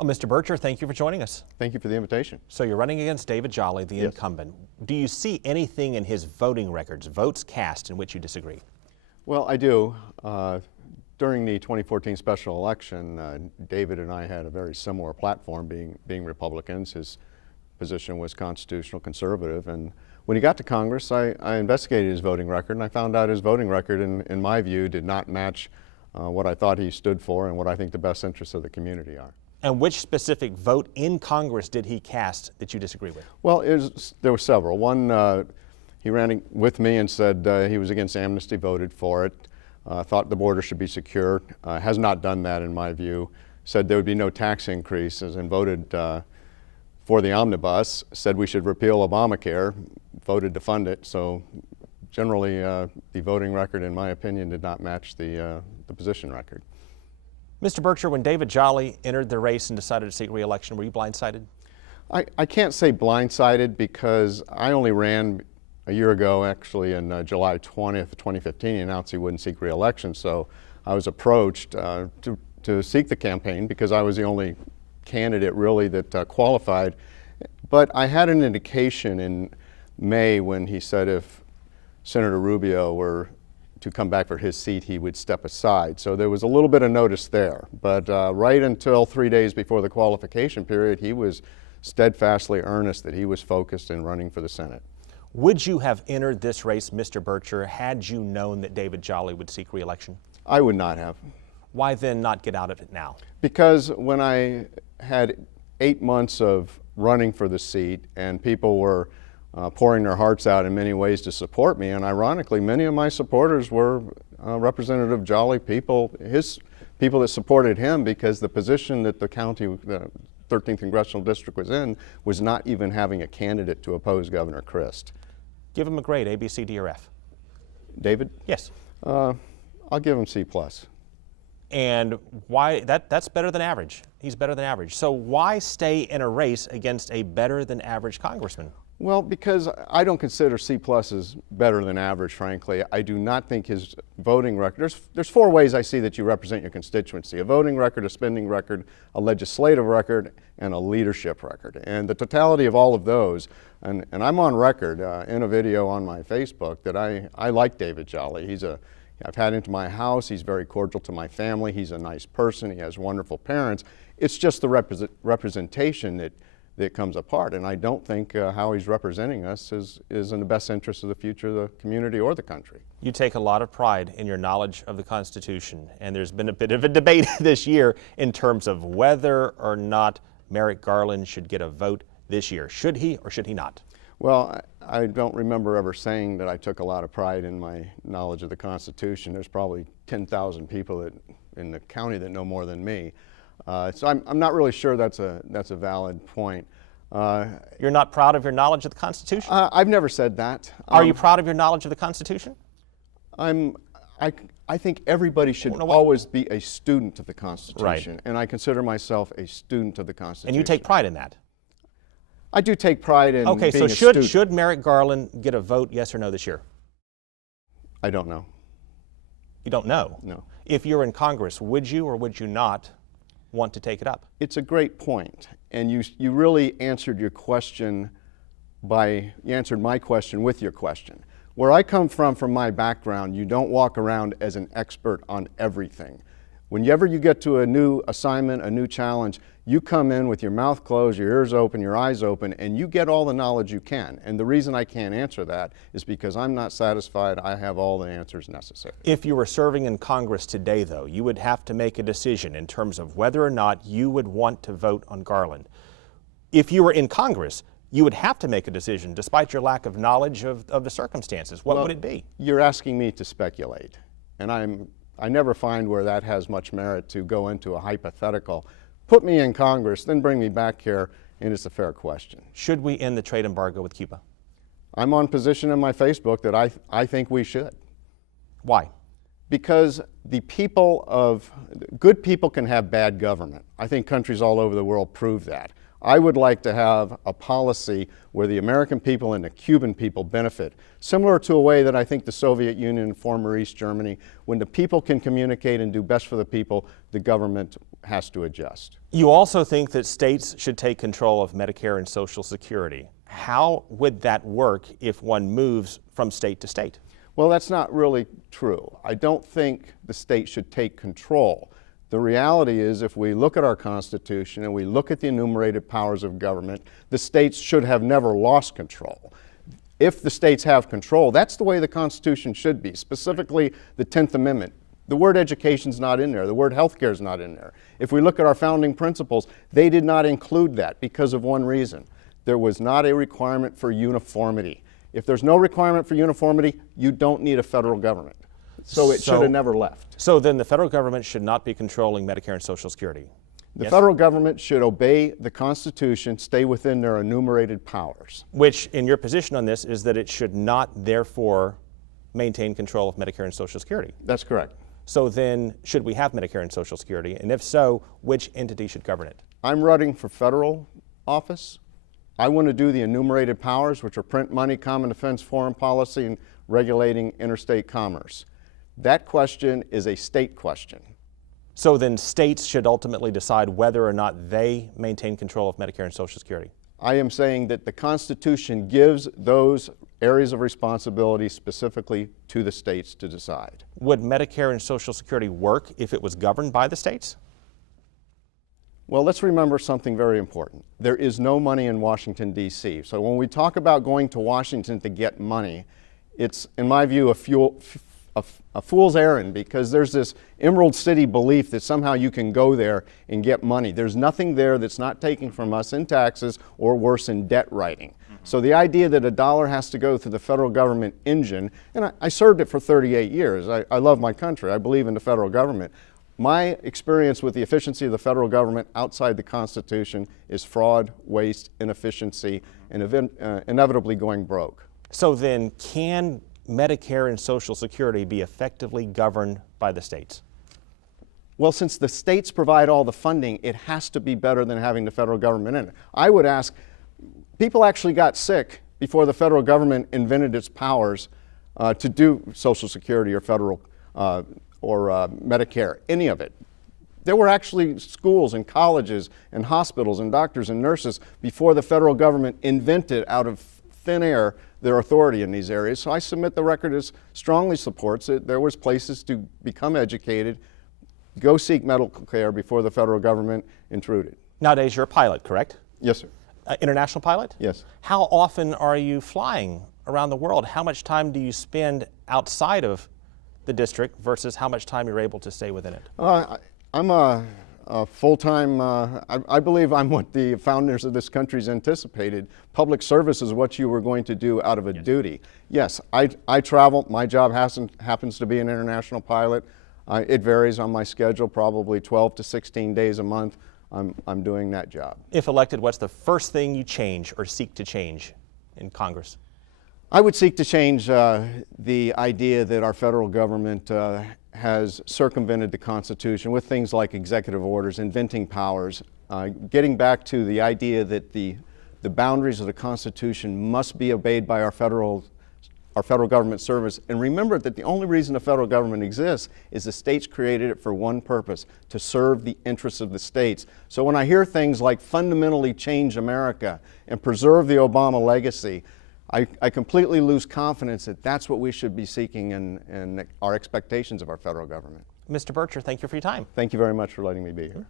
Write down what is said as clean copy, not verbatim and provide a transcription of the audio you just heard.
Well, Mr. Bircher, thank you for joining us. Thank you for the invitation. So you're running against David Jolly, the incumbent. Do you see anything in his voting records, votes cast, in which you disagree? Well, I do. During the 2014 special election, David and I had a very similar platform, being Republicans. His position was constitutional conservative, and when he got to Congress, I investigated his voting record, and I found out his voting record, in my view, did not match what I thought he stood for and what I think the best interests of the community are. And which specific vote in Congress did he cast that you disagree with? Well, there were several. One, he ran with me and said he was against amnesty, voted for it, thought the border should be secure, has not done that in my view, said there would be no tax increases and voted for the omnibus, said we should repeal Obamacare, voted to fund it. So generally the voting record, in my opinion, did not match the position record. Mr. Bircher, when David Jolly entered the race and decided to seek re-election, were you blindsided? I can't say blindsided because I only ran a year ago, actually in July 20th, 2015, he announced he wouldn't seek re-election. So I was approached to seek the campaign because I was the only candidate really that qualified. But I had an indication in May when he said if Senator Rubio were to come back for his seat, he would step aside. So there was a little bit of notice there. But right until 3 days before the qualification period, he was steadfastly earnest that he was focused in running for the Senate. Would you have entered this race, Mr. Bircher, had you known that David Jolly would seek re-election? I would not have. Why then not get out of it now? Because when I had 8 months of running for the seat and people were pouring their hearts out in many ways to support me, and ironically many of my supporters were Representative Jolly people, his people that supported him, because the position that the county, the 13th Congressional District was in, was not even having a candidate to oppose Governor Christ. Give him a grade, A, B, C, D, or F. David? Yes. I'll give him C+. And why? That's better than average. He's better than average. So why stay in a race against a better than average congressman? Well, because I don't consider C+ as better than average, frankly. I do not think his voting record, there's 4 ways I see that you represent your constituency: a voting record, a spending record, a legislative record, and a leadership record. And the totality of all of those, and I'm on record in a video on my Facebook that I like David Jolly. I've had him to my house, he's very cordial to my family, he's a nice person, he has wonderful parents. It's just the representation that comes apart, and I don't think how he's representing us is in the best interest of the future of the community or the country. You take a lot of pride in your knowledge of the Constitution, and there's been a bit of a debate this year in terms of whether or not Merrick Garland should get a vote this year. Should he or should he not? Well, I don't remember ever saying that I took a lot of pride in my knowledge of the Constitution. There's probably 10,000 people in the county that know more than me. So I'm not really sure that's a valid point. You're not proud of your knowledge of the Constitution? I've never said that. Are you proud of your knowledge of the Constitution? I think everybody should always be a student of the Constitution, right. And I consider myself a student of the Constitution. And you take pride in that? I do take pride in being a student. Okay, so should Merrick Garland get a vote, yes or no, this year? I don't know. You don't know? No. If you're in Congress, would you or would you not want to take it up? It's a great point, and you really answered your question you answered my question with your question. Where I come from my background, you don't walk around as an expert on everything. Whenever you get to a new assignment, a new challenge, you come in with your mouth closed, your ears open, your eyes open, and you get all the knowledge you can. And the reason I can't answer that is because I'm not satisfied I have all the answers necessary. If you were serving in Congress today, though, you would have to make a decision in terms of whether or not you would want to vote on Garland. If you were in Congress, you would have to make a decision despite your lack of knowledge of the circumstances. What would it be? You're asking me to speculate, and I never find where that has much merit to go into a hypothetical. Put me in Congress, then bring me back here, and it's a fair question. Should we end the trade embargo with Cuba? I'm on position in my Facebook that I think we should. Why? Because good people can have bad government. I think countries all over the world prove that. I would like to have a policy where the American people and the Cuban people benefit, similar to a way that I think the Soviet Union and former East Germany, when the people can communicate and do best for the people, the government has to adjust. You also think that states should take control of Medicare and Social Security. How would that work if one moves from state to state? Well, that's not really true. I don't think the state should take control. The reality is, if we look at our Constitution and we look at the enumerated powers of government, the states should have never lost control. If the states have control, that's the way the Constitution should be, specifically the 10th Amendment. The word education's not in there. The word healthcare is not in there. If we look at our founding principles, they did not include that because of one reason. There was not a requirement for uniformity. If there's no requirement for uniformity, you don't need a federal government. So it should have never left. So then the federal government should not be controlling Medicare and Social Security? The federal government should obey the Constitution, stay within their enumerated powers. Which, in your position on this, is that it should not, therefore, maintain control of Medicare and Social Security. That's correct. So then, should we have Medicare and Social Security? And if so, which entity should govern it? I'm running for federal office. I want to do the enumerated powers, which are print money, common defense, foreign policy, and regulating interstate commerce. That question is a state question. So then states should ultimately decide whether or not they maintain control of Medicare and Social Security? I am saying that the Constitution gives those areas of responsibility specifically to the states to decide. Would Medicare and Social Security work if it was governed by the states? Well, let's remember something very important. There is no money in Washington, D.C. So when we talk about going to Washington to get money, it's, in my view, a fool's errand, because there's this Emerald City belief that somehow you can go there and get money. There's nothing there that's not taken from us in taxes or worse in debt writing. So the idea that a dollar has to go through the federal government engine, and I served it for 38 years. I love my country. I believe in the federal government. My experience with the efficiency of the federal government outside the Constitution is fraud, waste, inefficiency, and inevitably going broke. So then, can Medicare and Social Security be effectively governed by the states? Well, since the states provide all the funding, it has to be better than having the federal government in it. I would ask, people actually got sick before the federal government invented its powers to do Social Security or federal or Medicare, any of it. There were actually schools and colleges and hospitals and doctors and nurses before the federal government invented out of thin air their authority in these areas. So I submit the record strongly supports it. There was places to become educated, go seek medical care before the federal government intruded. Nowadays you're a pilot, correct? Yes, sir. International pilot? Yes. How often are you flying around the world? How much time do you spend outside of the district versus how much time you're able to stay within it? I'm a full-time, I believe I'm what the founders of this country's anticipated. Public service is what you were going to do out of a duty. Yes, I travel. My job happens to be an international pilot. It varies on my schedule, probably 12 to 16 days a month. I'm doing that job. If elected, what's the first thing you change or seek to change in Congress? I would seek to change the idea that our federal government has circumvented the Constitution with things like executive orders, inventing powers, getting back to the idea that the boundaries of the Constitution must be obeyed by our federal government service. And remember that the only reason the federal government exists is the states created it for one purpose, to serve the interests of the states. So when I hear things like fundamentally change America and preserve the Obama legacy, I completely lose confidence that that's what we should be seeking and our expectations of our federal government. Mr. Bircher, thank you for your time. Thank you very much for letting me be here.